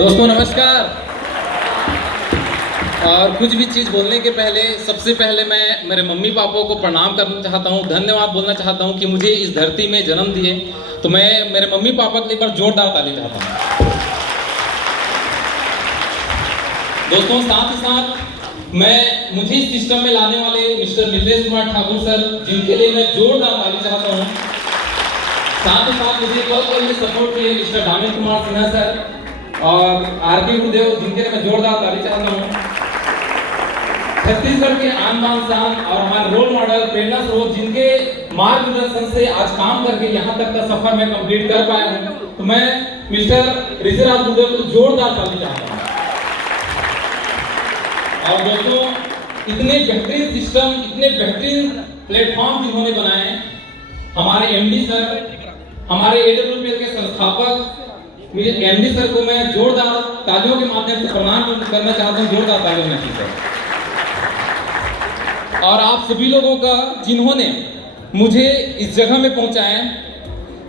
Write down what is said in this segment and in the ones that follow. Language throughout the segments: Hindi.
दोस्तों नमस्कार। और कुछ भी चीज़ बोलने के पहले सबसे पहले मैं मेरे मम्मी पापा को प्रणाम करना चाहता हूँ, धन्यवाद बोलना चाहता हूँ कि मुझे इस धरती में जन्म दिए। तो मैं मेरे मम्मी पापा के लिए एक बार जोरदार ताली चाहता हूँ। दोस्तों साथ ही साथ मुझे इस सिस्टम में लाने वाले मिस्टर मिथिलेश कुमार ठाकुर सर, जिनके लिए मैं जोरदार ताली चाहता हूँ। साथ ही साथ मुझे बहुत सपोर्ट किए मिस्टर दामिन कुमार सिन्हा सर और आरके गुरुदेव, जिनके लिए मैं जोरदार ताली चाहता हूँ। छत्तीसगढ़ के आन बान शान और हमारे रोल मॉडल प्रेरणा स्रोत, जिनके मार्गदर्शन से आज काम करके यहाँ तक का सफर मैं कंप्लीट कर पाया हूँ। तो मैं मिस्टर ऋषिराज गुरुदेव को जोरदार ताली चाहता हूँ। और दोस्तों इतने बेहतरीन सिस्टम, इतने बेहतरीन प्लेटफॉर्म जिन्होंने बनाए, हमारे एमडी सर, हमारे एडब्ल्यूपीएल के संस्थापक एमडी सर को मैं जोरदार तालियों के माध्यम से प्रणाम करना चाहता हूँ। जोरदार तालियों में सर। और आप सभी लोगों का जिन्होंने मुझे इस जगह में पहुंचाया,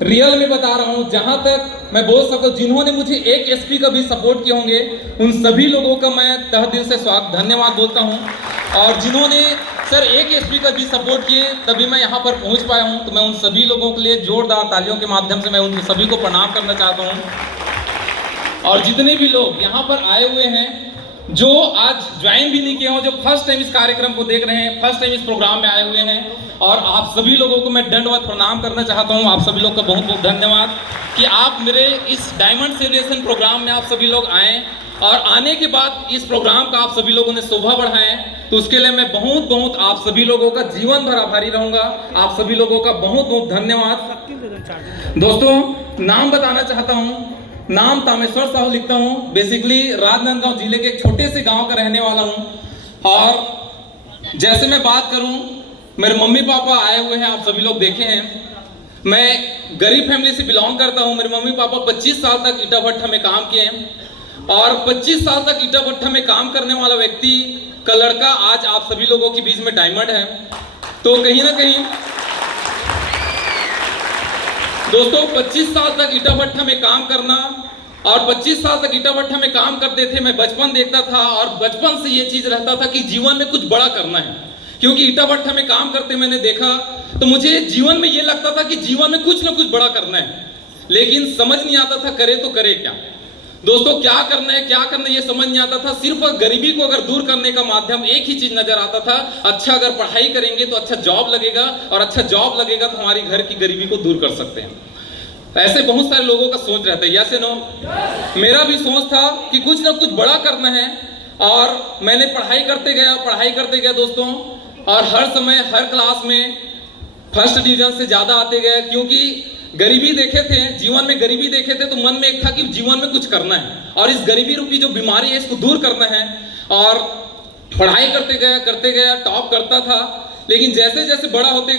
रियल में बता रहा हूं, जहां तक मैं बोल सकता हूं, जिन्होंने मुझे एक एसपी का भी सपोर्ट किए होंगे, उन सभी लोगों का मैं तहे दिल से धन्यवाद बोलता हूं। और जिन्होंने सर एक एसपी का भी सपोर्ट किए तभी मैं यहां पर पहुंच पाया हूं, तो मैं उन सभी लोगों के लिए जोरदार तालियों के माध्यम से मैं उन सभी को प्रणाम करना चाहता हूं। और जितने भी लोग यहाँ पर आए हुए हैं, जो आज ज्वाइन भी नहीं किए हो, जो फर्स्ट टाइम इस कार्यक्रम को देख रहे हैं, फर्स्ट टाइम इस प्रोग्राम में आए हुए हैं, और आप सभी लोगों को मैं दंडवत प्रणाम करना चाहता हूं। आप सभी लोग का बहुत बहुत धन्यवाद कि आप मेरे इस डायमंड सेलिब्रेशन प्रोग्राम में आप सभी लोग आए, और आने के बाद इस प्रोग्राम का आप सभी लोगों ने शोभा बढ़ाएं। तो उसके लिए मैं बहुत बहुत आप सभी लोगों का जीवन भर आभारी रहूंगा। आप सभी लोगों का बहुत बहुत धन्यवाद। दोस्तों नाम बताना चाहता हूँ, नाम तामेश्वर साहू लिखता हूँ। बेसिकली राजनांदगांव जिले के एक छोटे से गांव का रहने वाला हूँ। और जैसे मैं बात करूँ, मेरे मम्मी पापा आए हुए हैं, आप सभी लोग देखे हैं। मैं गरीब फैमिली से बिलोंग करता हूँ। मेरे मम्मी पापा 25 साल तक ईटा भट्टा में काम किए हैं, और 25 साल तक ईटा भट्टा में काम करने वाला व्यक्ति का लड़का आज आप सभी लोगों के बीच में डायमंड है। तो कहीं ना कहीं दोस्तों 25 साल तक ईटा भट्टा में काम करना, और 25 साल तक ईटा भट्टा में काम करते थे। मैं बचपन देखता था, और बचपन से ये चीज रहता था कि जीवन में कुछ बड़ा करना है, क्योंकि ईटा भट्टा में काम करते मैंने देखा, तो मुझे जीवन में ये लगता था कि जीवन में कुछ ना कुछ बड़ा करना है, लेकिन समझ नहीं आता था करे तो करे क्या। दोस्तों क्या करना है ये समझ नहीं आता था। सिर्फ गरीबी को अगर दूर करने का माध्यम एक ही चीज नजर आता था, अच्छा अगर पढ़ाई करेंगे तो अच्छा जॉब लगेगा, और अच्छा जॉब लगेगा तो हमारी घर की गरीबी को दूर कर सकते हैं। ऐसे बहुत सारे लोगों का सोच रहता है, यस नो। मेरा भी सोच था कि कुछ ना कुछ बड़ा करना है, और मैंने पढ़ाई करते गया दोस्तों, और हर समय हर क्लास में फर्स्ट डिवीजन से ज्यादा आते गए, क्योंकि गरीबी देखे थे, जीवन में गरीबी देखे थे, तो मन में एक था कि जीवन में कुछ करना है, और इस गरीबी रूपी जो बीमारी है इसको दूर करना है। और पढ़ाई करते गया, टॉप करता था। लेकिन जैसे जैसे बड़ा होते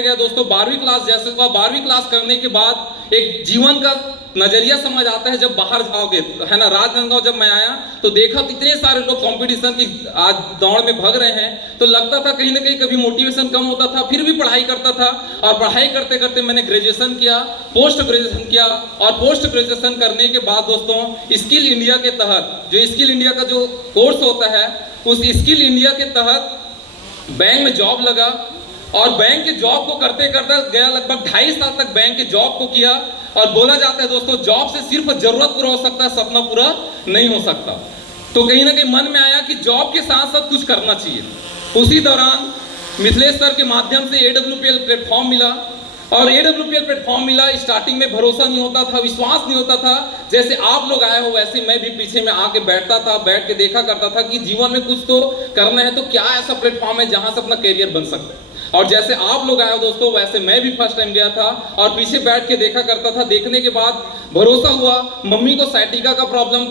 गया दोस्तों, 12वीं क्लास जैसे हुआ, 12वीं क्लास करने के बाद एक जीवन का नजरिया समझ आता है जब बाहर जाओगे, है ना। राजनांदगांव जब मैं आया तो देखा कितने सारे लोग कंपटीशन की आज दौड़ में भाग रहे हैं, तो लगता था कहीं ना कहीं कभी मोटिवेशन कम होता था, फिर भी पढ़ाई करता था। और पढ़ाई करते करते मैंने ग्रेजुएशन किया, पोस्ट ग्रेजुएशन किया, और पोस्ट ग्रेजुएशन करने के बाद दोस्तों स्किल इंडिया के तहत, जो स्किल इंडिया का जो कोर्स होता है, उस स्किल इंडिया के तहत बैंक में जॉब लगा, और बैंक के जॉब को करते करते गया, लगभग 2.5 साल तक बैंक के जॉब को किया। और बोला जाता है दोस्तों, जॉब से सिर्फ जरूरत पूरा हो सकता है, सपना पूरा नहीं हो सकता। तो कहीं ना कहीं मन में आया कि जॉब के साथ साथ कुछ करना चाहिए। उसी दौरान मिथिलेश सर के माध्यम से एडब्ल्यूपीएल प्लेटफॉर्म मिला, और एडब्ल्यूपीएल प्लेटफॉर्म मिला। स्टार्टिंग में भरोसा नहीं होता था, विश्वास नहीं होता था। जैसे आप लोग आए हो वैसे मैं भी पीछे में आके बैठता था, बैठ के देखा करता था कि जीवन में कुछ तो करना है, तो क्या ऐसा प्लेटफॉर्म है जहां से अपना करियर बन सकता है। और जैसे आप लोग आए हो दोस्तों, वैसे मैं भी फर्स्ट टाइम गया था, और पीछे बैठ के देखा करता था। देखने के बाद भरोसा हुआ। मम्मी को साइटिका का प्रॉब्लम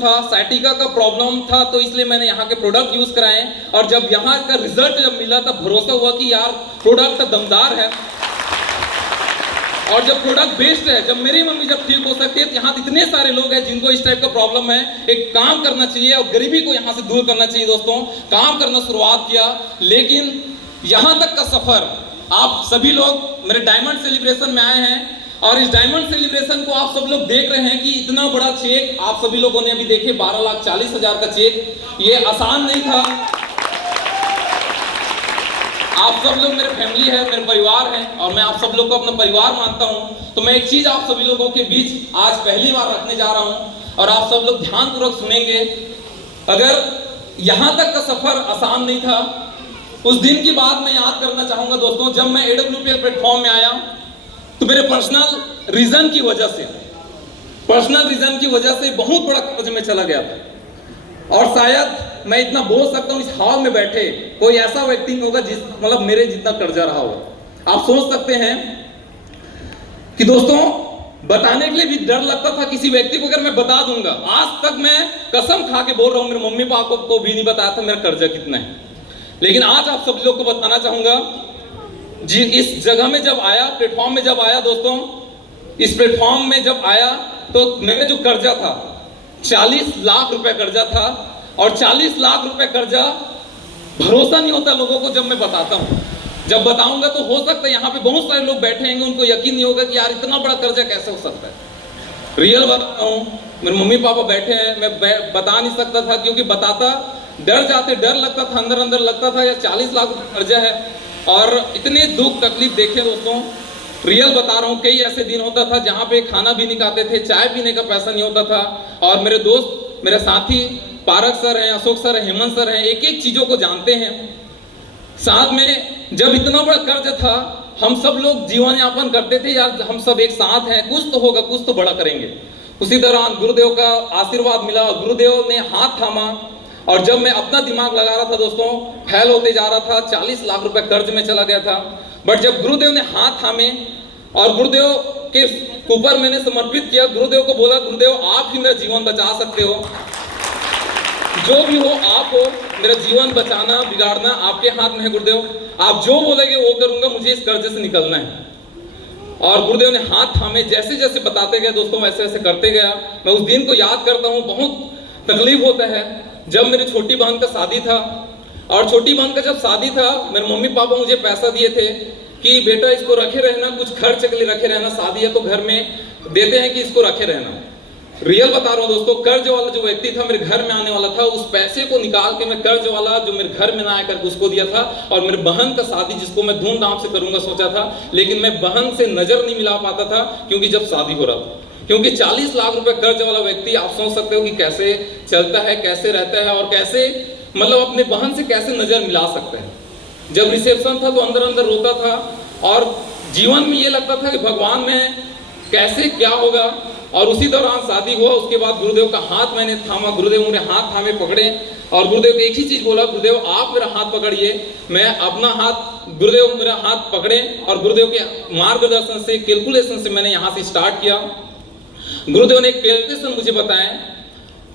था, तो इसलिए मैंने यहाँ के प्रोडक्ट यूज कराए, और जब यहाँ का रिजल्ट जब मिला तब भरोसा हुआ कि यार प्रोडक्ट दमदार है, और जब प्रोडक्ट बेस्ड है, जब मेरी मम्मी जब ठीक हो सकती है, तो यहाँ इतने सारे लोग हैं जिनको इस टाइप का प्रॉब्लम है। एक काम करना चाहिए और गरीबी को यहाँ से दूर करना चाहिए दोस्तों। काम करना शुरुआत किया, लेकिन यहाँ तक का सफर आप सभी लोग मेरे डायमंड सेलिब्रेशन में आए हैं, और इस डायमंड सेलिब्रेशन को आप सब लोग देख रहे हैं कि इतना बड़ा चेक आप सभी लोगों ने अभी देखे, 12,40,000 का चेक, ये आसान नहीं था। आप सब लोग मेरे फैमिली है, मेरे परिवार है, और मैं आप सब लोग को अपना परिवार मानता हूं। तो मैं एक चीज आप सभी लोगों के बीच आज पहली बार रखने जा रहा हूं और आप सब लोग ध्यानपूर्वक सुनेंगे। अगर यहां तक का सफर आसान नहीं था, उस दिन की बात मैं याद करना चाहूंगा दोस्तों, जब मैं AWPL प्लेटफॉर्म में आया तो मेरे पर्सनल रीजन की वजह से बहुत बड़ा कर्ज में चला गया था। और शायद मैं इतना बोल सकता हूं, इस हॉल में बैठे कोई ऐसा व्यक्ति नहीं होगा जिस मतलब मेरे जितना कर्जा रहा हो। आप सोच सकते हैं कि दोस्तों बताने के लिए भी डर लगता था किसी व्यक्ति को। अगर मैं बता दूंगा, आज तक मैं कसम खा के बोल रहा हूं, मेरे मम्मी पापा को भी नहीं बताया था मेरा कर्जा कितना है। लेकिन आज आप सब लोग को बताना चाहूंगा जी। इस जगह में जब आया, प्लेटफॉर्म में जब आया दोस्तों, इस प्लेटफॉर्म में जब आया तो मेरा जो कर्जा था 40 लाख रुपए कर्जा था। और 40 लाख रुपए कर्जा, भरोसा नहीं होता लोगों को जब मैं बताता हूं। जब बताऊंगा तो हो सकता है यहाँ पे बहुत सारे लोग बैठे हैं, उनको यकीन नहीं होगा कि यार इतना बड़ा कर्जा कैसे हो सकता है। रियल बताता हूँ, मेरे मम्मी पापा बैठे हैं, मैं बता नहीं सकता था, क्योंकि बताता डर जाते, डर लगता था, अंदर अंदर लगता था यार 40 लाख रुपए कर्जा है। और इतने दुख तकलीफ देखे दोस्तों, रियल बता रहा हूँ। कई ऐसे दिन होता था जहाँ पे खाना भी नहीं खाते थे, चाय पीने का पैसा नहीं होता था। और मेरे दोस्त, मेरे साथी पारक सर हैं, अशोक सर हैं, हेमंत सर हैं, एक एक चीजों को जानते हैं। साथ में जब इतना बड़ा कर्ज था, हम सब लोग जीवन यापन करते थे यार, हम सब एक साथ हैं, कुछ तो होगा, कुछ तो बड़ा करेंगे। उसी दौरान गुरुदेव का आशीर्वाद मिला, गुरुदेव ने हाथ थामा। और जब मैं अपना दिमाग लगा रहा था दोस्तों, फेल होते जा रहा था, 40 लाख रुपए कर्ज में चला गया था। बट जब गुरुदेव ने हाथ थामे और गुरुदेव के ऊपर मैंने समर्पित किया, गुरुदेव को बोला, गुरुदेव आप ही मेरा जीवन बचा सकते हो, जो भी हो आप हो, मेरा जीवन बचाना बिगाड़ना आपके हाथ में है गुरुदेव, आप जो बोलेंगे वो करूंगा, मुझे इस कर्ज से निकलना है। और गुरुदेव ने हाथ थामे, जैसे जैसे बताते गए दोस्तों वैसे वैसे करते गया। मैं उस दिन को याद करता हूँ, बहुत तकलीफ होता है। जब मेरी छोटी बहन का शादी था, और छोटी बहन का जब शादी था, मेरे मम्मी पापा मुझे पैसा दिए थे कि बेटा इसको रखे रहना, कुछ खर्च के लिए रखे रहना, शादी है तो घर में देते हैं कि इसको रखे रहना। रियल बता रहा हूँ दोस्तों, कर्ज वाला जो व्यक्ति था मेरे घर में आने वाला था, उस पैसे को निकाल के मैं कर्ज वाला जो मेरे घर में ना आकर उसको दिया था। और मेरे बहन का शादी जिसको मैं धूमधाम से करूंगा सोचा था, लेकिन मैं बहन से नजर नहीं मिला पाता था, क्योंकि जब शादी हो रहा था। क्योंकि 40 लाख रुपए कर्ज वाला व्यक्ति, आप सोच सकते हो कि कैसे चलता है, कैसे रहता है, और कैसे मतलब अपने बहन से कैसे नजर मिला सकता है। जब रिसेप्शन था तो अंदर अंदर रोता था, और जीवन में ये लगता था कि भगवान में कैसे क्या होगा। और उसी दौरान शादी हुआ। उसके बाद गुरुदेव का हाथ मैंने थामा, गुरुदेव मेरे हाथ थामे पकड़े, और गुरुदेव को एक ही चीज बोला, गुरुदेव आप मेरा हाथ पकड़िए। मैं अपना हाथ, गुरुदेव मेरा हाथ पकड़े, और गुरुदेव के मार्गदर्शन से, कैलकुलेशन से मैंने यहाँ से स्टार्ट किया। गुरुदेव ने एक कैलकुलेशन मुझे बताया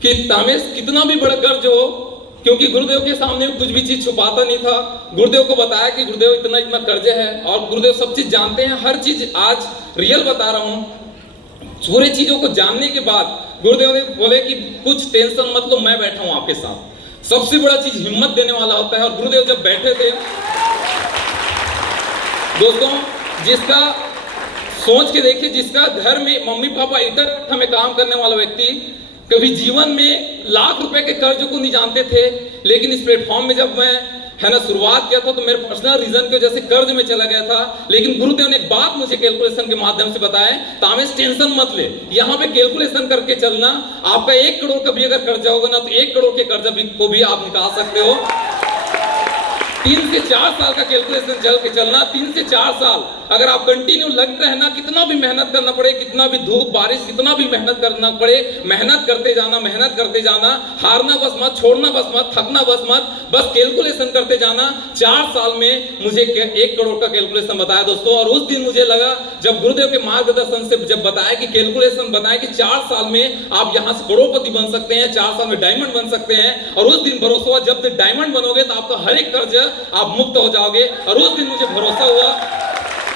कि तामेश कितना भी बड़ा कर्ज हो, क्योंकि गुरुदेव के सामने कुछ भी चीज छुपाता नहीं था। गुरुदेव को बताया कि गुरुदेव इतना इतना कर्ज है, और गुरुदेव सब चीज जानते हैं, हर चीज आज रियल बता रहा हूँ। पूरे चीजों को जानने के बाद गुरुदेव ने बोले कि कुछ टेंशन मत लो, मैं बैठा हूं आपके साथ। सबसे बड़ा चीज हिम्मत देने वाला होता है। और गुरुदेव जब बैठे थे दोस्तों, जिसका सोच के देखिए, जिसका घर में मम्मी पापा ईटा में काम करने वाला व्यक्ति कभी जीवन में लाख रुपए के कर्ज को नहीं जानते थे, लेकिन इस प्लेटफॉर्म में जब मैं है ना शुरुआत किया था तो मेरे पर्सनल रीजन की वजह से कर्ज में चला गया था। लेकिन गुरुदेव ने एक बात मुझे कैलकुलेशन के माध्यम से बताया, तामेश टेंशन मत ले, यहाँ पे कैलकुलेशन करके चलना, आपका 1 करोड़ का भी अगर कर्जा होगा ना तो 1 करोड़ के कर्जा को भी आप निकाल सकते हो। 3 से 4 साल का कैलकुलेशन चल के चलना, 3 से 4 साल अगर आप कंटिन्यू लग रहना, कितना भी मेहनत करना पड़े, कितना भी धूप बारिश, कितना भी मेहनत करना पड़े, मेहनत करते जाना, मेहनत करते जाना, हारना बस मत, छोड़ना बस मत, थकना बस मत, बस कैलकुलेशन करते जाना। 4 साल में मुझे 1 करोड़ का कैलकुलेशन बताया दोस्तों। और उस दिन मुझे लगा, जब गुरुदेव के मार्गदर्शन से जब बताया कि कैलकुलेशन बताया कि 4 साल में आप यहाँ से करोड़पति बन सकते हैं, 4 साल में डायमंड बन सकते हैं, और उस दिन भरोसा हुआ जब तक डायमंड बनोगे तो आपका हर एक कर्ज आप मुक्त हो जाओगे। और उस दिन मुझे भरोसा हुआ,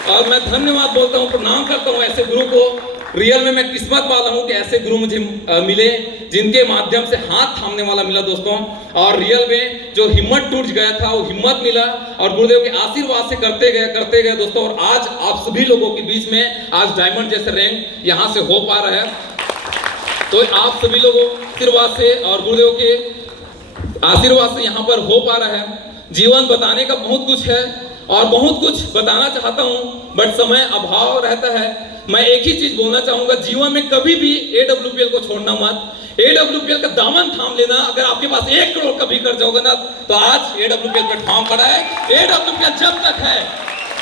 और मैं धन्यवाद बोलता हूँ, प्रणाम करता हूँ ऐसे गुरु को रियल में मैं किस्मत वाला हूं कि ऐसे गुरु मुझे मिले जिनके माध्यम से हाथ थामने वाला मिला दोस्तों। और रियल में जो हिम्मत टूट गया था वो हिम्मत मिला, और गुरुदेव के आशीर्वाद से करते गए दोस्तों। और आज आप सभी लोगों के बीच में आज डायमंड जैसे रैंक यहाँ से हो पा रहा है। तो आप सभी लोगों के आशीर्वाद से और गुरुदेव के आशीर्वाद से यहाँ पर हो पा रहा है। जीवन बताने का बहुत कुछ है और बहुत कुछ बताना चाहता हूँ, बट समय अभाव रहता है। मैं एक ही चीज बोलना चाहूंगा, जीवन में कभी भी AWPL को छोड़ना मत। AWPL का दामन थाम लेना। अगर आपके पास 1 करोड़ का भी कर्ज होगा ना, तो आज AWPL पे ठाम पड़ा है। AWPL जब तक है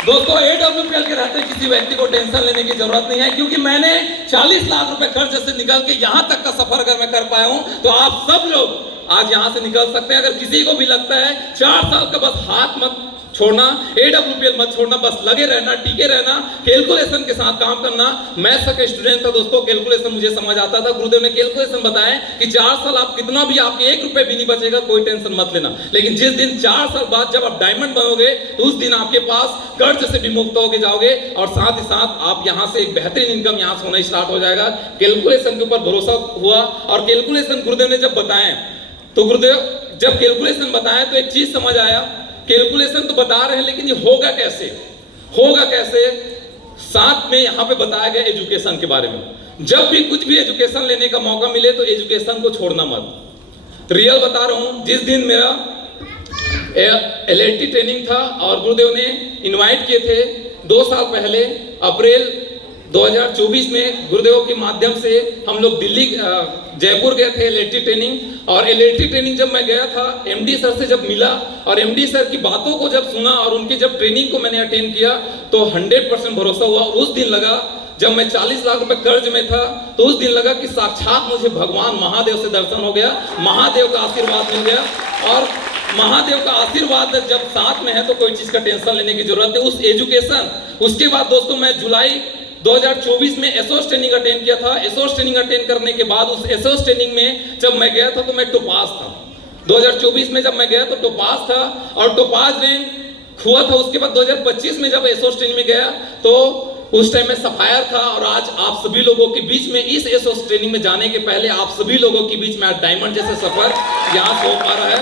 दोस्तों, AWPL के रहते किसी व्यक्ति को टेंशन लेने की जरूरत नहीं है, क्योंकि मैंने 40 लाख रुपए कर्ज से निकल के यहाँ तक का सफर अगर मैं कर पाया हूँ, तो आप सब लोग आज यहाँ से निकल सकते हैं। अगर किसी को भी लगता है 4 साल का बस हाथ मत छोड़ना, AWPL मत छोड़ना, बस लगे रहना, टिके रहना, कैलकुलेशन के साथ काम करना। मैथ्स का स्टूडेंट था दोस्तों, कैलकुलेशन मुझे समझ आता था। गुरुदेव ने कैलकुलेशन बताया कि 4 साल आप कितना भी, आपके 1 रुपए भी नहीं बचेगा, कोई टेंशन मत लेना। लेकिन जिस दिन 4 साल बाद जब आप डायमंड बनोगे, तो उस दिन आपके पास कर्ज से भी मुक्त होके जाओगे, और साथ ही साथ आप यहाँ से एक बेहतरीन इनकम यहाँ से होना स्टार्ट हो जाएगा। कैलकुलेशन के ऊपर भरोसा हुआ, और कैलकुलेशन गुरुदेव ने जब बताए, तो गुरुदेव जब कैलकुलेशन बताया तो एक चीज समझ आया, कैलकुलेशन तो बता रहे हैं लेकिन ये होगा कैसे, होगा कैसे। साथ में यहाँ पे बताया गया एजुकेशन के बारे में। जब भी कुछ भी एजुकेशन लेने का मौका मिले तो एजुकेशन को छोड़ना मत। रियल बता रहा हूँ, जिस दिन मेरा LLT ट्रेनिंग था और गुरुदेव ने इनवाइट किए थे 2 साल पहले, अप्रैल 2024 में गुरुदेव के माध्यम से हम लोग दिल्ली जयपुर गए थे LLT ट्रेनिंग। और LLT ट्रेनिंग जब मैं गया था, MD सर से जब मिला और MD सर की बातों को जब सुना और उनकी जब ट्रेनिंग को मैंने अटेंड किया, तो 100% भरोसा हुआ। उस दिन लगा, जब मैं 40 लाख रुपए कर्ज में था, तो उस दिन लगा कि साक्षात मुझे भगवान महादेव से दर्शन हो गया, महादेव का आशीर्वाद मिल गया। और महादेव का आशीर्वाद जब साथ में है तो कोई चीज का टेंशन लेने की जरूरत नहीं। उस एजुकेशन, उसके बाद दोस्तों मैं जुलाई 2024 में एसोस ट्रेनिंग अटेंड किया था। एसोस ट्रेनिंग अटेंड करने के बाद उस एसोस ट्रेनिंग में जब मैं गया था तो मैं टोपाज था। 2024 में जब मैं गया तो टोपाज था और टोपाज रैंक हुआ था। उसके बाद 2025 में जब एसोस ट्रेनिंग में गया तो उस टाइम में सफायर था। और आज आप सभी लोगों के बीच में, इस एसोस ट्रेनिंग में जाने के पहले आप सभी लोगों के बीच में आज डायमंड जैसे सफर यहाँ से हो पा रहा है।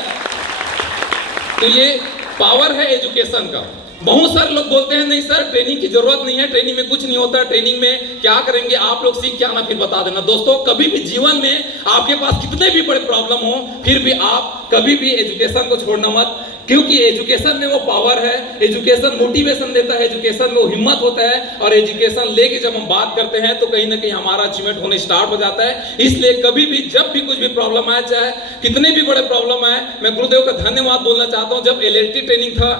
तो ये पावर है एजुकेशन का। बहुत सारे लोग बोलते हैं नहीं सर ट्रेनिंग की जरूरत नहीं है, ट्रेनिंग में कुछ नहीं होता, ट्रेनिंग में क्या करेंगे आप लोग, सीख के आना फिर बता देना। दोस्तों कभी भी जीवन में आपके पास कितने भी बड़े प्रॉब्लम हो, फिर भी आप कभी भी एजुकेशन को छोड़ना मत, क्योंकि एजुकेशन में वो पावर है। एजुकेशन मोटिवेशन देता है, एजुकेशन में वो हिम्मत होता है। और एजुकेशन लेके जब हम बात करते हैं तो कहीं ना कहीं हमारा अचीवमेंट होने स्टार्ट हो जाता है। इसलिए कभी भी जब भी कुछ भी प्रॉब्लम आए, चाहे कितने भी बड़े प्रॉब्लम आए, मैं गुरुदेव का धन्यवाद बोलना चाहता हूँ। जब LLT ट्रेनिंग था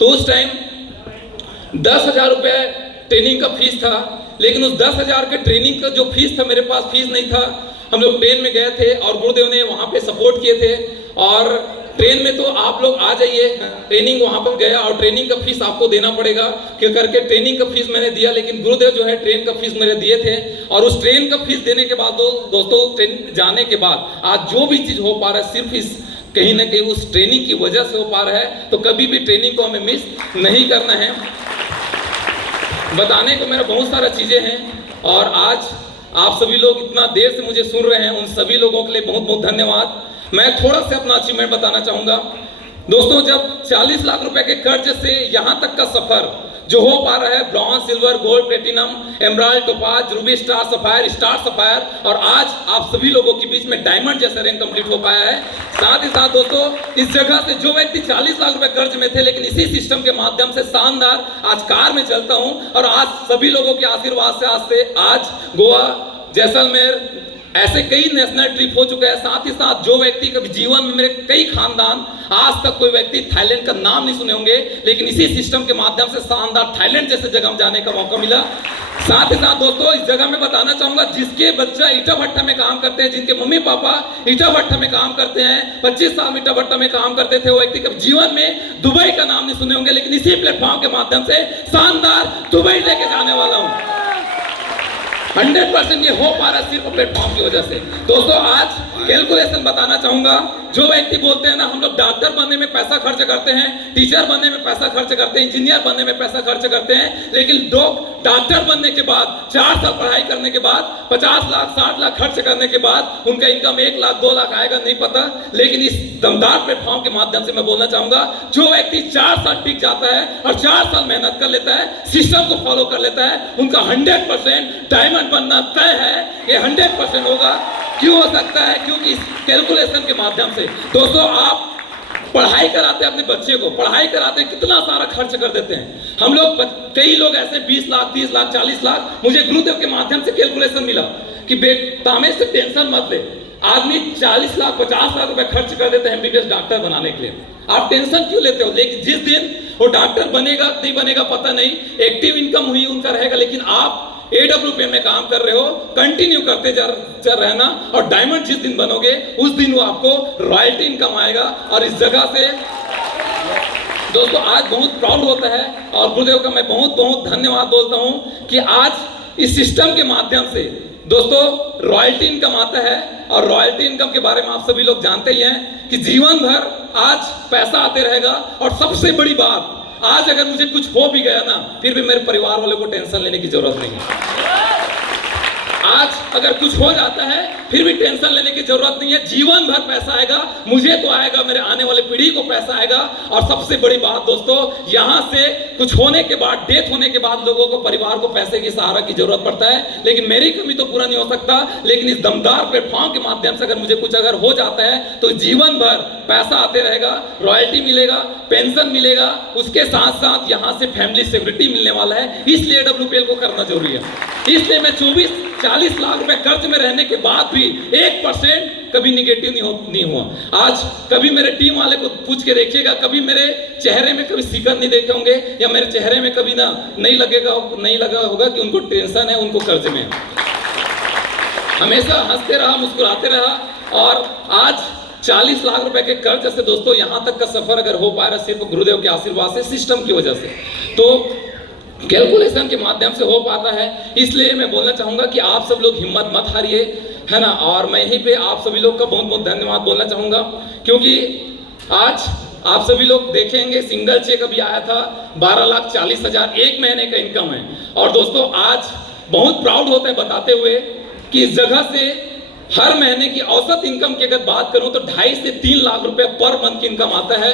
तो उस टाइम 10,000 रुपए ट्रेनिंग का फीस था, लेकिन उस 10,000 के ट्रेनिंग का जो फीस था, मेरे पास फीस नहीं था। हम लोग ट्रेन में गए थे और गुरुदेव ने वहाँ पे सपोर्ट किए थे। और ट्रेन में तो आप लोग आ जाइए, ट्रेनिंग वहाँ पर गया और ट्रेनिंग का फीस आपको देना पड़ेगा क्यों करके ट्रेनिंग का फीस मैंने दिया, लेकिन गुरुदेव जो है ट्रेन का फीस मेरे दिए थे। और उस ट्रेन का फीस देने के बाद दोस्तों ट्रेन जाने के बाद आज जो भी चीज़ हो पा रहा है सिर्फ इस कहीं ना कहीं उस ट्रेनिंग की वजह से हो पा रहा है। तो कभी भी ट्रेनिंग को हमें मिस नहीं करना है। बताने को मेरा बहुत सारा चीजें हैं और आज आप सभी लोग इतना देर से मुझे सुन रहे हैं, उन सभी लोगों के लिए बहुत बहुत धन्यवाद। मैं थोड़ा सा अपना अचीवमेंट बताना चाहूंगा। दोस्तों जब 40 लाख रुपए के कर्ज से यहाँ तक का सफर जो हो पा रहा है, bronze, silver, gold, platinum, emerald, topaz, Ruby, star sapphire, और आज आप सभी लोगों के बीच में डायमंड जैसा रैंक कंप्लीट हो पाया है। साथ ही साथ दोस्तों इस जगह से जो व्यक्ति 40 लाख रुपए कर्ज में थे, लेकिन इसी सिस्टम के माध्यम से शानदार आज कार में चलता हूं। और आज सभी लोगों के आशीर्वाद से आज गोवा, जैसलमेर, ऐसे कई नेशनल ट्रिप हो चुका है। साथ ही साथ जो व्यक्ति कभी जीवन में, मेरे कई खानदान, आज तक कोई व्यक्ति थाईलैंड का नाम नहीं सुने होंगे, लेकिन इसी सिस्टम के माध्यम से शानदार थाईलैंड जैसे जगह में जाने का मौका मिला। साथ ही साथ दोस्तों इस जगह में बताना चाहूंगा, जिसके बच्चा ईटा भट्टा में काम करते हैं, जिनके मम्मी पापा ईटा भट्टा में काम करते हैं, 25 साल ईटा भट्टा में काम करते थे, वो व्यक्ति कभी जीवन में दुबई का नाम नहीं सुने होंगे, लेकिन इसी प्लेटफॉर्म के माध्यम से शानदार दुबई लेके जाने वाला हूं। 100% ये हो पा रहा है सिर्फ प्लेटफॉर्म की वजह से। दोस्तों आज कैलकुलेशन बताना चाहूंगा। जो व्यक्ति बोलते हैं ना हम लोग डॉक्टर बनने में पैसा खर्च करते हैं, टीचर बनने में पैसा खर्च करते हैं, इंजीनियर बनने में पैसा खर्च करते हैं, लेकिन लोग डॉक्टर बनने के बाद 4 साल पढ़ाई करने के बाद 50 लाख 60 लाख खर्च करने के बाद उनका इनकम 1 लाख 2 लाख आएगा नहीं पता। लेकिन इस दमदार प्लेटफॉर्म के माध्यम से मैं बोलना चाहूंगा, जो व्यक्ति 4 साल टिक जाता है और 4 साल मेहनत कर लेता है, सिस्टम को फॉलो कर लेता है, उनका 100% डायमंड बनना तय है। ये 100% होगा। क्यों हो सकता है? क्योंकि इस कैलकुलेशन के माध्यम से दोस्तों आप पढ़ाई कराते हैं, अपने बच्चे को पढ़ाई कराते हैं, कितना सारा खर्च कर देते हैं हम लोग। कई लोग ऐसे 20 लाख 30 लाख 40 लाख, मुझे गुरुदेव के माध्यम से कैलकुलेशन मिला कि बेटा से टेंशन मत ले, आदमी 40 लाख 50 लाख रुपए खर्च कर देते हैं एमबीबीएस डॉक्टर बनाने के लिए। आप टेंशन क्यों लेते हो? लेकिन जिस दिन वो डॉक्टर बनेगा नहीं बनेगा पता नहीं, एक्टिव इनकम हुई उनका रहेगा, लेकिन आप AWPM में काम कर रहे हो, कंटिन्यू करते चल रहना, और डायमंड जिस दिन बनोगे उस दिन वो आपको रॉयल्टी इनकम आएगा। और इस जगह से दोस्तों आज बहुत प्राउड होता है और गुरुदेव का मैं बहुत बहुत धन्यवाद बोलता हूं कि आज इस सिस्टम के माध्यम से दोस्तों रॉयल्टी इनकम आता है। और रॉयल्टी इनकम के बारे में आप सभी लोग जानते ही हैं कि जीवन भर आज पैसा आते रहेगा। और सबसे बड़ी बात, आज अगर मुझे कुछ हो भी गया ना, फिर भी मेरे परिवार वालों को टेंशन लेने की जरूरत नहीं है। आज अगर कुछ हो जाता है फिर भी टेंशन लेने की जरूरत नहीं है। जीवन भर पैसा आएगा, मुझे तो आएगा, मेरे आने वाले पीढ़ी को पैसा आएगा। और सबसे बड़ी बात दोस्तों, यहां से कुछ होने के बाद, डेथ होने के बाद लोगों को, परिवार को पैसे की सहारा की जरूरत पड़ता है। लेकिन मेरी कमी तो पूरा नहीं हो सकता, लेकिन इस दमदार प्लेटफॉर्म के माध्यम से अगर मुझे कुछ अगर हो जाता है तो जीवन भर पैसा आते रहेगा, रॉयल्टी मिलेगा, पेंशन मिलेगा, उसके साथ साथ यहाँ से फैमिली सिक्योरिटी मिलने वाला है। इसलिए AWPL को करना जरूरी है। इसलिए मैं 24-40 लाख रुपए कर्ज में रहने के बाद भी 1% कभी निगेटिव नहीं हुआ। आज कभी मेरे टीम वाले को पूछ के देखिएगा, कभी मेरे चेहरे में कभी शिकन नहीं देखे होंगे, या मेरे चेहरे में कभी ना नहीं लगा होगा कि उनको टेंशन है, उनको कर्ज में है। हमेशा हंसते रहा, मुस्कुराते रहा। और आज 40 लाख रुपए के कर्ज से दोस्तों यहाँ तक का सफर अगर हो पा रहा है सिर्फ गुरुदेव के आशीर्वाद से, सिस्टम की वजह से, तो कैलकुलेशन के माध्यम से हो पाता है। इसलिए मैं बोलना चाहूंगा कि आप सब लोग हिम्मत मत हारिए, है ना। और मैं यहीं पे आप सभी लोग का बहुत बहुत धन्यवाद बोलना चाहूंगा, क्योंकि आज आप सभी लोग देखेंगे सिंगल चेक अभी आया था 12,40,000 एक महीने का इनकम है। और दोस्तों आज बहुत प्राउड होता है बताते हुए कि इस जगह से हर महीने की औसत इनकम की अगर बात करूं तो 2.5 से 3 लाख रुपए पर मंथ की इनकम आता है।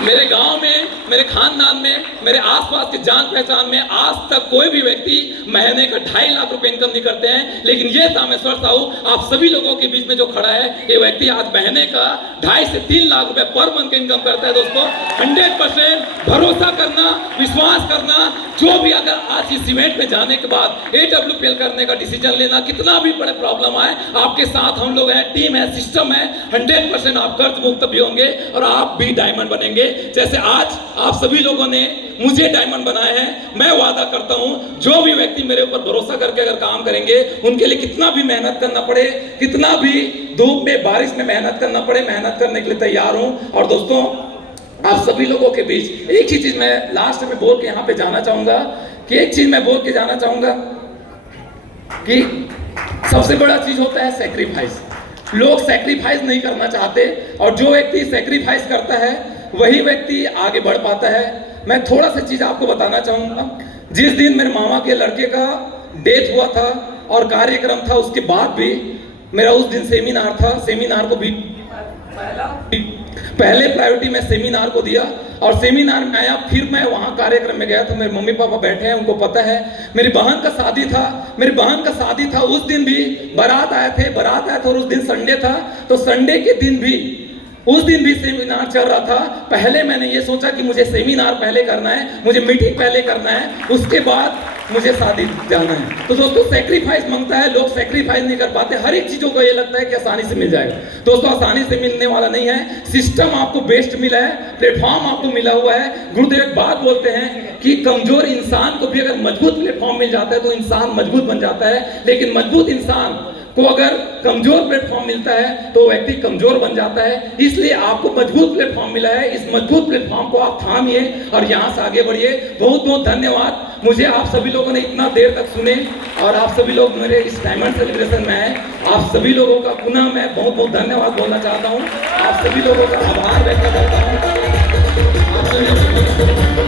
मेरे गांव में, मेरे खानदान में, मेरे आसपास के जान पहचान में आज तक कोई भी व्यक्ति महीने का 2.5 लाख रुपए इनकम नहीं करते हैं। लेकिन ये तामेश्वर साहू आप सभी लोगों के बीच में जो खड़ा है, ये व्यक्ति आज महीने का 2.5 से 3 लाख रुपए पर मंथ का इनकम करता है। दोस्तों 100% भरोसा करना, विश्वास करना, जो भी अगर आज इस इवेंट में जाने के बाद AWPL करने का डिसीजन लेना, कितना भी बड़े प्रॉब्लम आए, आपके साथ हम लोग हैं, टीम है, सिस्टम है। 100% आप कर्ज मुक्त भी होंगे और आप भी डायमंड बनेंगे, जैसे आज आप सभी लोगों ने मुझे डायमंड बनाए हैं। मैं वादा करता हूं जो भी व्यक्ति मेरे ऊपर भरोसा करके अगर काम करेंगे, उनके लिए कितना भी मेहनत करना पड़े, कितना भी धूप में बारिश में मेहनत करना पड़े, मेहनत करने के लिए तैयार हूं। और दोस्तों आप सभी लोगों के बीच एक ही चीज मैं लास्ट में बोल के यहाँ पे जाना चाहूंगा, कि एक चीज मैं बोल के जाना चाहूंगा कि सबसे बड़ा चीज होता है सैक्रिफाइस। लोग सैक्रिफाइस नहीं करना चाहते, और जो व्यक्ति सैक्रिफाइस करता है वही व्यक्ति आगे बढ़ पाता है। मैं थोड़ा सा चीज आपको बताना चाहूंगा। जिस दिन मेरे मामा के लड़के का डेथ हुआ था और कार्यक्रम था, उसके बाद भी मेरा उस दिन सेमिनार था। सेमिनार को भी पहले प्रायोरिटी में सेमिनार को दिया, और सेमिनार में आया, फिर मैं वहां कार्यक्रम में गया तो मेरे मम्मी पापा बैठे हैं, उनको पता है। मेरी बहन का शादी था, मेरी बहन का शादी था, उस दिन भी बारात आए थे और उस दिन संडे था, तो संडे के दिन भी उस दिन भी सेमिनार चल रहा था। पहले मैंने ये सोचा कि मुझे सेमिनार पहले करना है, मुझे मीटिंग पहले करना है, उसके बाद मुझे शादी जाना है। तो दोस्तों सैक्रिफाइस मांगता है, लोग सैक्रिफाइस नहीं कर पाते। हर एक चीजों को ये लगता है कि आसानी से मिल जाएगा। दोस्तों आसानी से मिलने वाला नहीं है। सिस्टम आपको बेस्ट मिला है, प्लेटफॉर्म आपको मिला हुआ है। गुरुदेव एक बात बोलते हैं कि कमजोर इंसान को भी अगर मजबूत प्लेटफॉर्म मिल जाता है तो इंसान मजबूत बन जाता है। लेकिन मजबूत इंसान को अगर कमजोर प्लेटफॉर्म मिलता है तो व्यक्ति कमजोर बन जाता है। इसलिए आपको मजबूत प्लेटफॉर्म मिला है, इस मजबूत प्लेटफॉर्म को आप थामिए और यहाँ से आगे बढ़िए। बहुत बहुत धन्यवाद। मुझे आप सभी लोगों ने इतना देर तक सुने और आप सभी लोग मेरे इस डायमंड सेलिब्रेशन में आए, आप सभी लोगों का पुनः मैं बहुत बहुत धन्यवाद बोलना चाहता हूँ। आप सभी लोगों का आभार व्यक्त करता हूँ। आप सभी